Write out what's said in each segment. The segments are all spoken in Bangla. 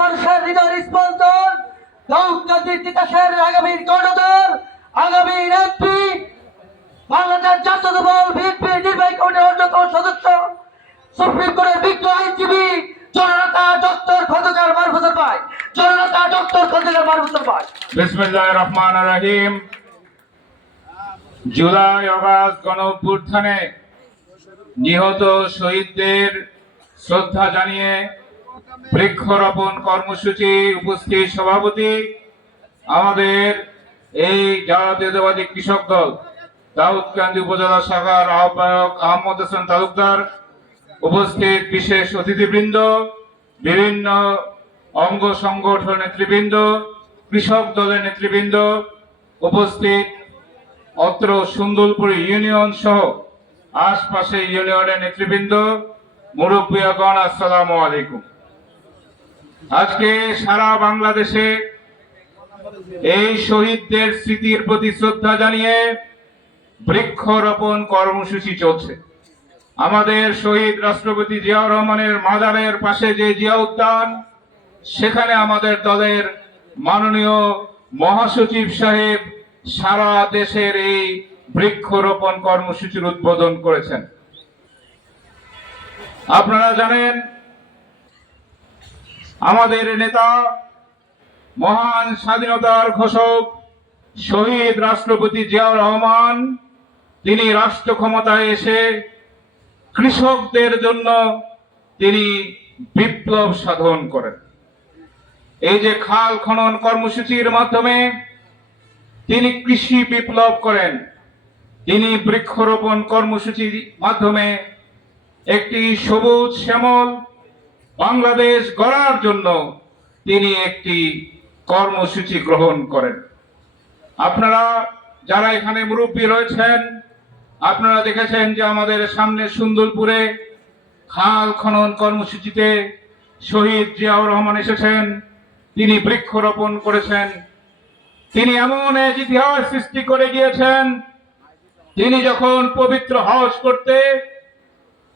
মানুষের হৃদয়ের স্পন্দন দৌকাজির তিতাসের আগামীর কর্ণধার আগামী নেত্রী বাংলাদেশ জাতীয় দল, বিএনপি, নির্বাহী কমিটির অন্যতম সদস্য, সুপ্রিম কোর্টের বিজ্ঞ আইনজীবী, জননেতা ডক্টর খন্দকার মারফুজুর ভাই, জননেতা ডক্টর খন্দকার মারফুজুর ভাই। বিসমিল্লাহ রহমান রহিম। জুলাই অগাস্ট গণঅভ্যুত্থানে নিহত শহীদদের শ্রদ্ধা জানিয়ে বৃক্ষরোপণ কর্মসূচি উপস্থিত সভাপতি, আমাদের এই জাতীয়তাবাদী কৃষক দল দাউদকান্দি উপজেলা শাখার আহ্বায়ক আহমদ হোসেন তালুকদার, উপস্থিত বিশেষ অতিথিবৃন্দ, বিভিন্ন অঙ্গ সংগঠন নেতৃবৃন্দ, কৃষক দলের নেতৃবৃন্দ, উপস্থিত অত্র সুন্দরপুর ইউনিয়ন সহ আশপাশে ইউনিয়নের নেতৃবৃন্দ মুরব্বিয়াগণ আসসালামু আলাইকুম। আজকে সারা বাংলাদেশে এই শহীদদের স্মৃতির প্রতি শ্রদ্ধা জানিয়ে বৃক্ষরোপণ কর্মসূচি চলছে। আমাদের শহীদ রাষ্ট্রপতি জিয়াউর রহমানের মাজারের পাশে যে জিয়া উদ্যান, সেখানে আমাদের দলের মাননীয় মহাসচিব সাহেব সারা দেশের এই বৃক্ষরোপণ কর্মসূচির উদ্বোধন করেছেন। আপনারা জানেন আমাদের নেতা, মহান স্বাধীনতার ঘোষক, শহীদ রাষ্ট্রপতি জিয়াউর রহমান, তিনি রাষ্ট্র ক্ষমতায় এসে কৃষকদের জন্য তিনি বিপ্লব সাধন করেন। এই যে খাল খনন কর্মসূচির মাধ্যমে তিনি কৃষি বিপ্লব করেন, তিনি বৃক্ষরোপণ কর্মসূচির মাধ্যমে একটি সবুজ শ্যামল বাংলাদেশ গড়ার জন্য তিনি একটি কর্মসূচি গ্রহণ করেন। আপনারা যারা এখানে মুরব্বী রয়েছেন, আপনারা দেখেছেন যে আমাদের সামনে সুন্দরপুরে খাল খনন কর্মসূচিতে শহীদ জিয়াউর রহমান এসেছেন, তিনি বৃক্ষরোপণ করেছেন। তিনি এমন এক ইতিহাস সৃষ্টি করে গিয়েছেন, তিনি যখন পবিত্র হজ করতে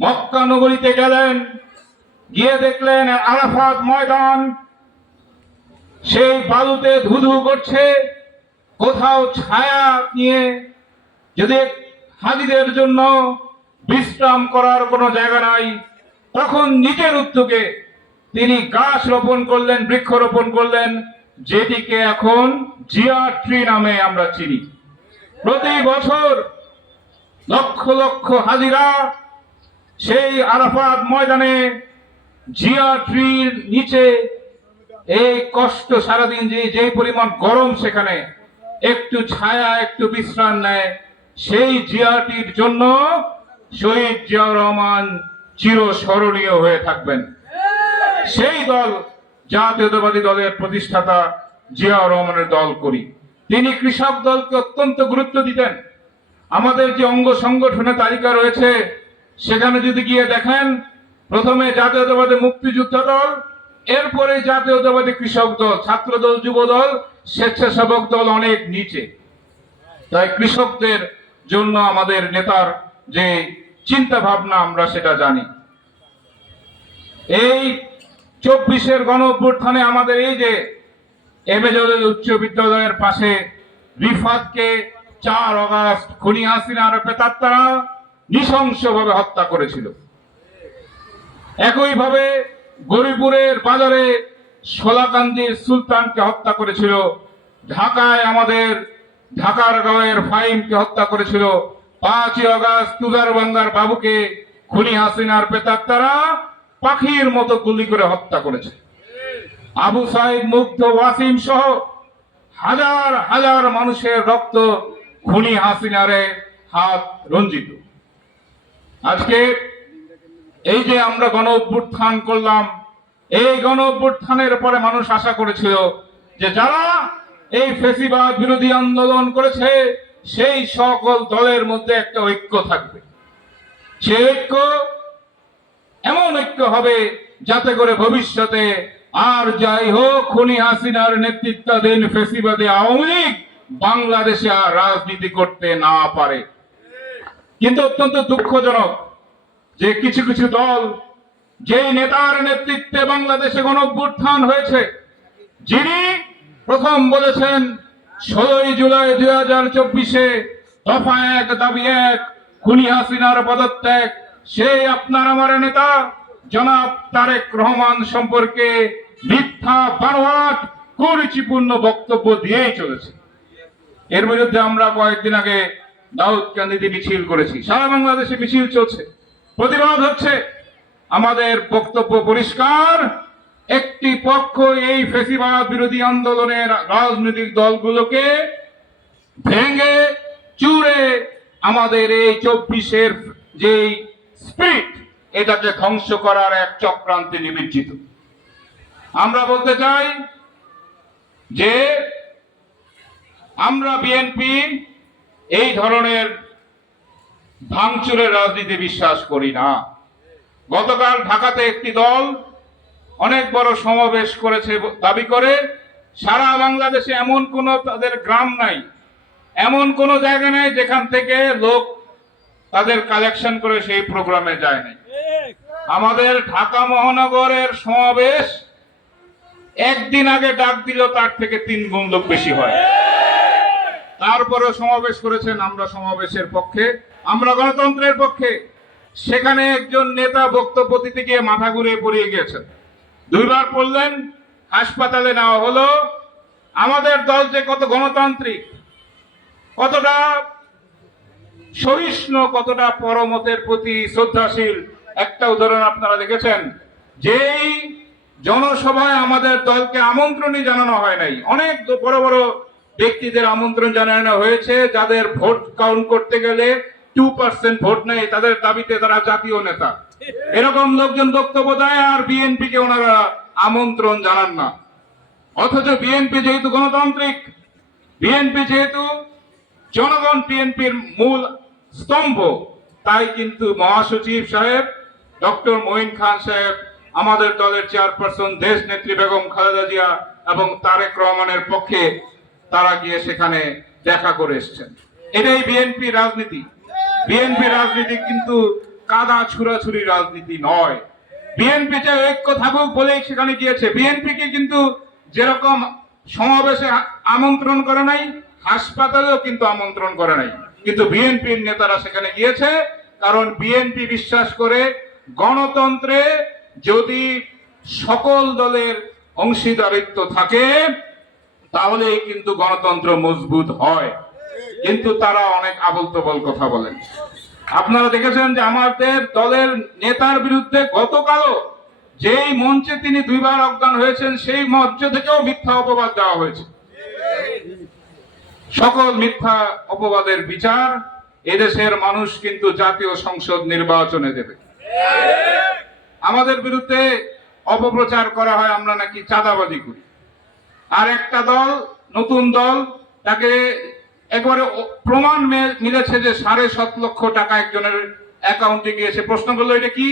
মক্কা নগরীতে গেলেন গিয়ে দেখলেন আরাফাত ময়দান। সেই বালুতে ধুধু করছে, কোথাও ছায়া নিয়ে। যদি হাজিদের জন্য বিশ্রাম করার কোনো জায়গা নাই, তখন নিজের উদ্যোগে তিনি গাছ রোপণ করলেন, বৃক্ষ রোপণ করলেন, যেটিকে এখন জিয়া ট্রি নামে আমরা চিনি। প্রতি বছর লক্ষ লক্ষ হাজিরা সেই আরাফাত ময়দানে জিয়া ট্রির নিচে এই কষ্ট সারাদিন যে যে পরিমাণ গরম সেখানে, একটু ছায়া, একটু বিশ্রাম নেয়, সেই জিয়াটির জন্য শহীদ জিয়াউর রহমান চির স্মরণীয় হয়ে থাকবেন। সেই দল, জাতীয়তাবাদী দলের প্রতিষ্ঠাতা জিয়াউর রহমানের দল করি। তিনি কৃষক দলকে অত্যন্ত গুরুত্ব দিতেন। আমাদের যে অঙ্গ সংগঠনের তালিকা রয়েছে, সেখানে যদি গিয়ে দেখেন প্রথমে জাতীয়তাবাদী মুক্তিযোদ্ধা দল, এরপরে জাতীয়তাবাদী কৃষক দল, ছাত্র দল, যুব দল, স্বেচ্ছাসেবক দল অনেক নিচে। তাই কৃষকদের জন্য আমাদের নেতার যে চিন্তা ভাবনা আমরা সেটা জানি। এই চব্বিশের গণ অভ্যুত্থানে আমাদের এই যে এম এমেজল উচ্চ বিদ্যালয়ের পাশে রিফাতকে চার অগাস্ট খুনি হাসিনার প্রেতাত্মারা নৃশংসভাবে হত্যা করেছিল। একইভাবে গরিপুরের বাজারে সোলাকান্দির সুলতানকে হত্যা করেছিল, ঢাকায় আমাদের ঢাকার গাঁয়ের ফাইমকে হত্যা করেছিল। পাঁচই অগাস্ট তুজারবাঙ্গার বাবুকে খুনি হাসিনার পেতার তারা পাখির মতো গুলি করে হত্যা করেছে। আবু সাইদ, মুগ্ধ, ওয়াসিম সহ হাজার হাজার মানুষের রক্ত খুনি হাসিনারে হাত রঞ্জিত। আজকে এই যে আমরা গণ অভ্যুত্থান করলাম, এই গণ অভ্যুত্থানের পরে মানুষ আশা করেছিল যে যারা এই ফেসিবাদ বিরোধী আন্দোলন করেছে, সেই সকল দলের মধ্যে একটা ঐক্য থাকবে। সে ঐক্য এমন ঐক্য হবে যাতে করে ভবিষ্যতে আর যাই হোক, খুনি হাসিনার নেতৃত্বাধীন ফেসিবাদী আওয়ামী লীগ বাংলাদেশে আর রাজনীতি করতে না পারে। কিন্তু অত্যন্ত দুঃখজনক যে কিছু কিছু দল, যে নেতার নেতৃত্বে বাংলাদেশে গণ অভ্যুত্থান হয়েছে, যিনি প্রথম বলেছেন ষোলোই জুলাই দুই হাজার চব্বিশে দফা এক, দাবি এক, খুনি হাসিনার পদত্যাগ সেই আপনার আমার নেতা, জনাব তারেক রহমান সম্পর্কে মিথ্যা, বারোয়াট, কুরুচিপূর্ণ বক্তব্য দিয়েই চলেছে। এর বিরুদ্ধে আমরা কয়েকদিন আগে দাউদকান্দিতে মিছিল করেছি। সারা বাংলাদেশে মিছিল চলছে। প্রতিবাদ হচ্ছে আমাদের বক্তব্য পরিষ্কার। একটি পক্ষ এই ফেসিবাদ বিরোধী আন্দোলনের রাজনৈতিক দলগুলোকে ভেঙে চুরে আমাদের এই চব্বিশের যেই স্পিরিট এটাকে ধ্বংস করার এক চক্রান্তে নিমজ্জিত। আমরা বলতে চাই যে আমরা বিএনপি এই ধরনের ভাঙচুরের রাজনীতি বিশ্বাস করি না। গতকাল ঢাকাতে একটি দল অনেক বড় সমাবেশ করেছে দাবি করে, সারা বাংলাদেশে এমন কোনো তাদের গ্রাম নাই, এমন কোনো জায়গা নাই যেখান থেকে লোক তাদের কালেকশন করে সেই প্রোগ্রামে যায় নাই। আমাদের ঢাকা মহানগরের সমাবেশ একদিন আগে ডাক দিল, তার থেকে তিন গুণ লোক বেশি হয়। তারপরে সমাবেশ করেছেন আমরা সমাবেশের পক্ষে। আমরা গণতন্ত্রের পক্ষে সেখানে একজন নেতা বক্তব্য দিতে গিয়ে মাথা ঘুরে পড়িয়ে গিয়েছেন। দুইবার পড়লেন, হাসপাতালে নেওয়া হলো। আমাদের দল যে কত গণতান্ত্রিক, কতটা সহিষ্ণু, কতটা পরমতের প্রতি শ্রদ্ধাশীল, একটা উদাহরণ আপনারা দেখেছেন। যেই জনসভায় আমাদের দলকে আমন্ত্রণই জানানো হয় নাই, অনেক বড় বড় ব্যক্তিদের আমন্ত্রণ জানানো হয়েছে, যাদের ভোট কাউন্ট করতে গেলে টু পার্সেন্ট ভোট নেই, তাদের দাবিতে তারা জাতীয় নেতা। এরকম লোকজন বক্তব্য দেয় আর বিএনপি কে ওনারা আমন্ত্রণ জানান না। অথচ বিএনপি যেহেতু গণতান্ত্রিক, বিএনপি যেহেতু জনগণ বিএনপির মূল স্তম্ভ, তাই কিন্তু মহাসচিব সাহেব, ডক্টর মঈন খান সাহেব, আমাদের দলের চেয়ারপারসন দেশ নেত্রী বেগম খালেদা জিয়া এবং তারেক রহমানের পক্ষে তারা গিয়ে সেখানে দেখা করে এসছেন। এটাই বিএনপি রাজনীতি। বিএনপি রাজনীতি কিন্তু কাদা ছুরাছুরি রাজনীতি নয়। বিএনপি যে ঐক্য থাকুক বলেই সেখানে গিয়েছে। বিএনপিকে কিন্তু যেরকম সমাবেশে আমন্ত্রণ করে নাই, হাসপাতালেও কিন্তু আমন্ত্রণ করে নাই। কিন্তু বিএনপির নেতারা সেখানে গিয়েছে, কারণ বিএনপি বিশ্বাস করে গণতন্ত্রে যদি সকল দলের অংশীদারিত্ব থাকে, তাহলেই কিন্তু গণতন্ত্র মজবুত হয়। কিন্তু তারা অনেক আবল তবল কথা বলেন। আপনারা দেখেছেন যে আমাদের দলের নেতার বিরুদ্ধে গতকালও যেই মঞ্চে তিনি দুইবার অজ্ঞান হয়েছেন, সেই মঞ্চ থেকেও মিথ্যা অপবাদ দেওয়া হয়েছে। সকল মিথ্যা অপবাদের বিচার এদেশের মানুষ কিন্তু জাতীয় সংসদ নির্বাচনে দেবে। আমাদের বিরুদ্ধে অপপ্রচার করা হয়, আমরা নাকি চাঁদাবাজি করি। আর একটা দল, নতুন দল, তাকে একবারে প্রমাণ মিলেছে যে সাড়ে সাত লক্ষ টাকা একজনের অ্যাকাউন্টে গিয়েছে। প্রশ্ন করল, এটা কি?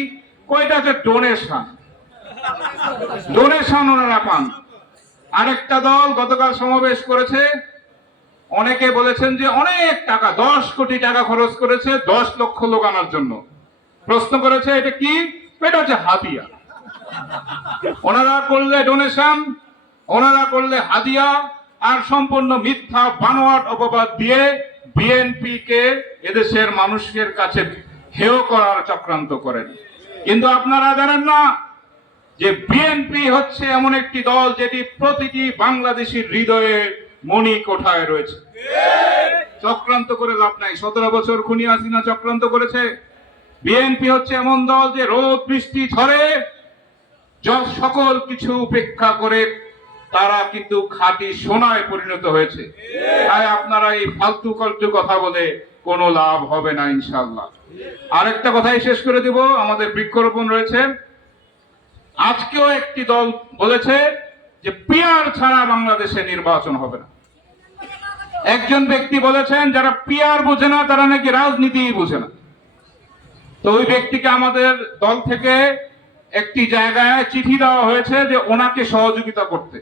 কয়টা হচ্ছে ডোনেশন। ডোনেশন ওনারা পান। আরেকটা দল গতকাল সমাবেশ করেছে। অনেকে বলেছেন যে অনেক টাকা, দশ কোটি টাকা খরচ করেছে দশ লক্ষ লোক আনার জন্য। প্রশ্ন করেছে, এটা কি? এটা হচ্ছে হাতিয়া। ওনারা করলে ডোনেশন, ওনারা করলে হাদিয়া আর সম্পূর্ণ মিথ্যা, বানোয়াট অপবাদ দিয়ে বিএনপি কে এদেশের মানুষের কাছে হেয় করার চক্রান্ত করেন। কিন্তু আপনারা জানেন না যে বিএনপি হচ্ছে এমন একটি দল যেটি প্রতিটি বাংলাদেশির হৃদয়ে মণি কোঠায় রয়েছে। চক্রান্ত করে লাভ নাই। সতেরো বছর খুনি হাসিনা চক্রান্ত করেছে। বিএনপি হচ্ছে এমন দল যে রোদ, বৃষ্টি, ঝড়ে সকল কিছু উপেক্ষা করে তারা কিন্তু খাঁটি সোনায় পরিণত হয়েছে। তাই আপনারা এই ফালতু ফালতু কথা বলে কোনো লাভ হবে না ইনশাল্লাহ আরেকটা কথাই শেষ করে দিব, আমাদের বৃক্ষরোপণ রয়েছে। আজকেও একটি দল বলেছে যে পিয়ার ছাড়া বাংলাদেশে নির্বাচন হবে না। একজন ব্যক্তি বলেছেন, যারা পিয়ার বোঝে না, তারা নাকি রাজনীতিই বোঝে না। তো ওই ব্যক্তিকে আমাদের দল থেকে একটি জায়গায় চিঠি দেওয়া হয়েছে যে ওনাকে সহযোগিতা করতে।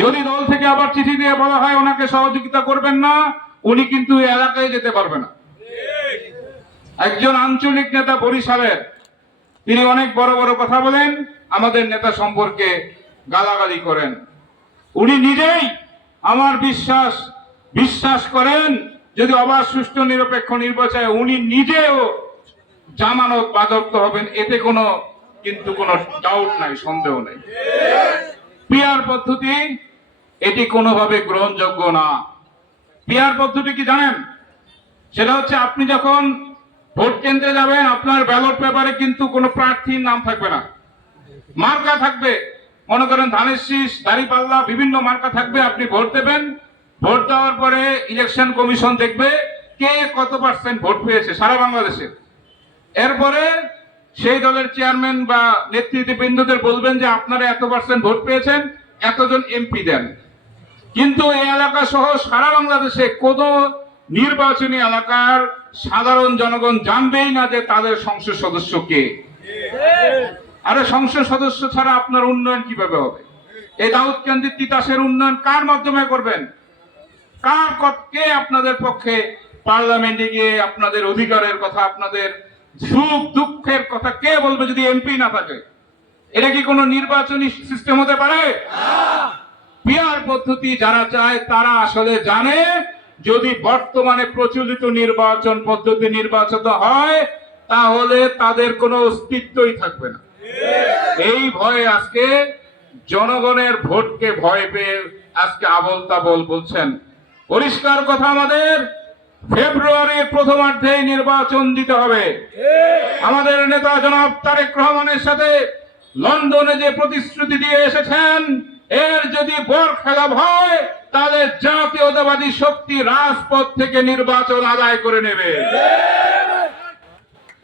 যদি দল থেকে আবার চিঠি দিয়ে বলা হয় ওনাকে সহযোগিতা করবেন না, উনি কিন্তু এলাকায় যেতে পারবে না। একজন আঞ্চলিক নেতা বরিশালের, তিনি অনেক বড় বড় কথা বলেন, আমাদের নেতা সম্পর্কে গালাগালি করেন। উনি নিজেই আমার বিশ্বাস বিশ্বাস করেন, যদি অবাধ, সুষ্ঠু, নিরপেক্ষ নির্বাচনে উনি নিজেও জামানত বাজপ্ত হবেন, এতে কোনো কিন্তু কোনো ডাউট নাই, সন্দেহ নেই। পিয়ার পদ্ধতি, এটি কোনোভাবে গ্রহণযোগ্য না। পিয়ার পদ্ধতি কি জানেন? সেটা হচ্ছে আপনি যখন ভোট কেন্দ্রে যাবেন, আপনার ব্যালট পেপারে কিন্তু কোনো প্রার্থীর নাম থাকবে না। মার্কা থাকবে। মনে করেন ধানের শীষ, দাঁড়িপাল্লা, বিভিন্ন মার্কা থাকবে, আপনি ভোট দেবেন। ভোট দেওয়ার পরে ইলেকশন কমিশন দেখবে কে কত পার্সেন্ট ভোট পেয়েছে সারা বাংলাদেশে। এরপরে সেই দলের চেয়ারম্যান বা নেতৃত্ববৃন্দদের বলবেন যে আপনারা এত পার্সেন্ট ভোট পেয়েছেন, এতজন এমপি দেন। কিন্তু এই এলাকা সহ সারা বাংলাদেশে কোন নির্বাচনী এলাকার সাধারণ জনগণ জানবেই না যে তাদের সংসদ সদস্য কে। আরে সংসদ সদস্য ছাড়া আপনার উন্নয়ন কীভাবে হবে? এই দাউদ কেন্দ্রিক তিতাসের উন্নয়ন কার মাধ্যমে করবেন? কার ক- কে আপনাদের পক্ষে পার্লামেন্টে গিয়ে আপনাদের অধিকারের কথা, আপনাদের সুখ দুঃখের কথা কে বলবে যদি এমপি না থাকে? এটা কি কোনো নির্বাচনী সিস্টেম হতে পারে? পিয়ার পদ্ধতি যারা চায়, তারা আসলে জানে, যদি বর্তমানে প্রচলিত নির্বাচন পদ্ধতি নির্বাচিত হয়, তাহলে তাদের কোনো অস্তিত্বই থাকবে না। এই ভয়ে আজকে জনগণের ভোটকে ভয় পেয়ে আজকে আবল তাবল বলছেন। পরিষ্কার কথা আমাদের ফেব্রুয়ারির প্রথমার্ধেই নির্বাচন দিতে হবে। আমাদের নেতা জনাব তারেক রহমানের সাথে লন্ডনে যে প্রতিশ্রুতি দিয়ে এসেছেন, এর যদি বর খেলাপ হয়, তাহলে জাতীয়তাবাদী শক্তি রাজপথ থেকে নির্বাচন আদায় করে নেবে।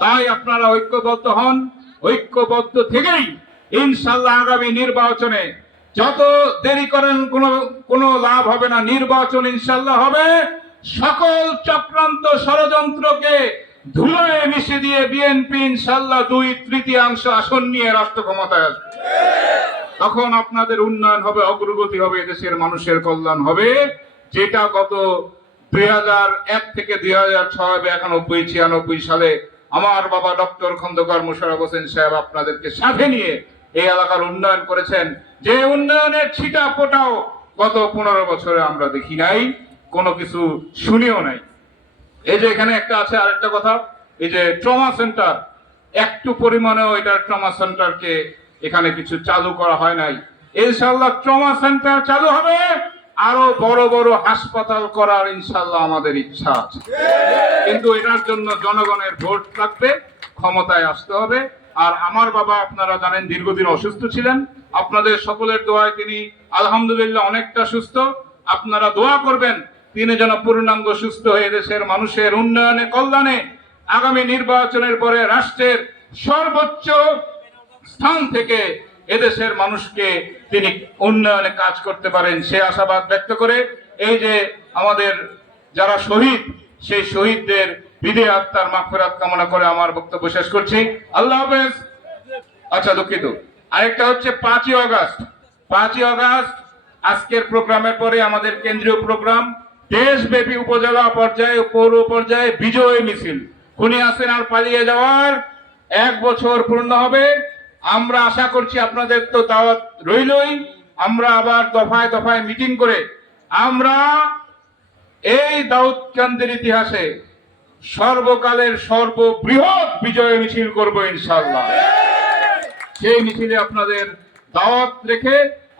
তাই আপনারা ঐক্যবদ্ধ হন। ঐক্যবদ্ধ থেকেই ইনশাল্লাহ আগামী নির্বাচনে যত দেরি করেন, কোনো কোনো লাভ হবে না। নির্বাচন ইনশাল্লাহ হবে। সকল চক্রান্ত ষড়যন্ত্রকে ধুলোয় মিশে দিয়ে বিএনপি ইনশাল্লাহ দুই তৃতীয়াংশ আসন নিয়ে রাষ্ট্র ক্ষমতায় আসবে। তখন আপনাদের উন্নয়ন হবে, অগ্রগতি হবে দেশের মানুষের কল্যাণ হবে। যেটা গত দুই হাজার এক থেকে দুই হাজার ছয় একানব্বই, ছিয়ানব্বই সালে আমার বাবা ডক্টর খন্দকার মোশারফ হোসেন সাহেব আপনাদেরকে সাথে নিয়ে এই এলাকার উন্নয়ন করেছেন। যে উন্নয়নের ছিটা ফোটাও গত পনেরো বছরে আমরা দেখি নাই। কোনো কিছু শুনিও নাই। এই যে এখানে একটা আছে আরেকটা কথা, এই যে ট্রমা সেন্টার, একটু পরিমাণেও এটা ট্রমা সেন্টারকে এখানে কিছু চালু করা হয় নাই। ইনশাল্লাহ ট্রমা সেন্টার চালু হবে, আরও বড় বড় হাসপাতাল করার ইনশাল্লাহ আমাদের ইচ্ছা আছে। কিন্তু এটার জন্য জনগণের ভোট লাগবে ক্ষমতায় আসতে হবে। আর আমার বাবা, আপনারা জানেন, দীর্ঘদিন অসুস্থ ছিলেন। আপনাদের সকলের দোয়ায় তিনি আলহামদুলিল্লাহ অনেকটা সুস্থ। আপনারা দোয়া করবেন তিনি যেন পূর্ণাঙ্গ সুস্থ হয়ে দেশের মানুষের উন্নয়নে, কল্যাণে আগামী নির্বাচনের পরে রাষ্ট্রের সর্বোচ্চ স্থান থেকে এদেশের মানুষকে তিনি উন্নয়নে কাজ করতে পারেন, সে আশাবাদ ব্যক্ত করে এই যে আমাদের যারা শহীদ, সেই শহীদদের বিদে আত্মার মাগফিরাত কামনা করে আমার বক্তব্য শেষ করছি। আল্লাহ হাফেজ। আচ্ছা দুঃখিত। আরেকটা হচ্ছে পাঁচই অগাস্ট। পাঁচই অগাস্ট, আজকের প্রোগ্রামের পরে আমাদের কেন্দ্রীয় প্রোগ্রাম দেশব্যাপী উপজেলা পর্যায়ে, পৌর পর্যায়ে বিজয় মিছিল। খুনি আর পালিয়ে যাওয়ার এক বছর পূর্ণ হবে। আমরা আশা করছি আপনাদের তো দাওয়াত রইলই। আমরা আবার দফায় দফায় মিটিং করে আমরা এই দাউদ কেন্দ্রের ইতিহাসে সর্বকালের সর্ববৃহৎ বিজয় মিছিল করব ইনশাল্লাহ সেই মিছিলে আপনাদের দাওয়াত রেখে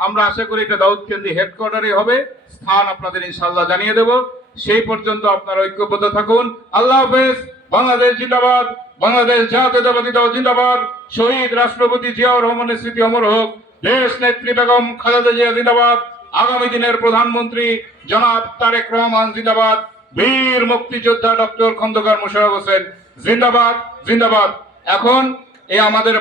আমরা আশা করি এটা দাউদ কেন্দ্রী হেডকোয়ার্টারে হবে। স্থান আপনাদের ইনশাল্লাহ জানিয়ে দেব। সেই পর্যন্ত আপনারা ঐক্যবদ্ধ থাকুন। আল্লাহ হাফেজ। বাংলাদেশ জিন্দাবাদ। বাংলাদেশ জাতীয়তাবাদী দল জিন্দাবাদ। শহীদ রাষ্ট্রপতি জিয়াউর রহমানের স্মৃতি অমর হোক। দেশ নেত্রী বেগম খালেদা জিয়া জিন্দাবাদ। আগামী দিনের প্রধানমন্ত্রী জনাব তারেক রহমান জিন্দাবাদ। বীর মুক্তিযোদ্ধা ডক্টর খন্দকার মোশারফ হোসেন জিন্দাবাদ। জিন্দাবাদ। এখন এই আমাদের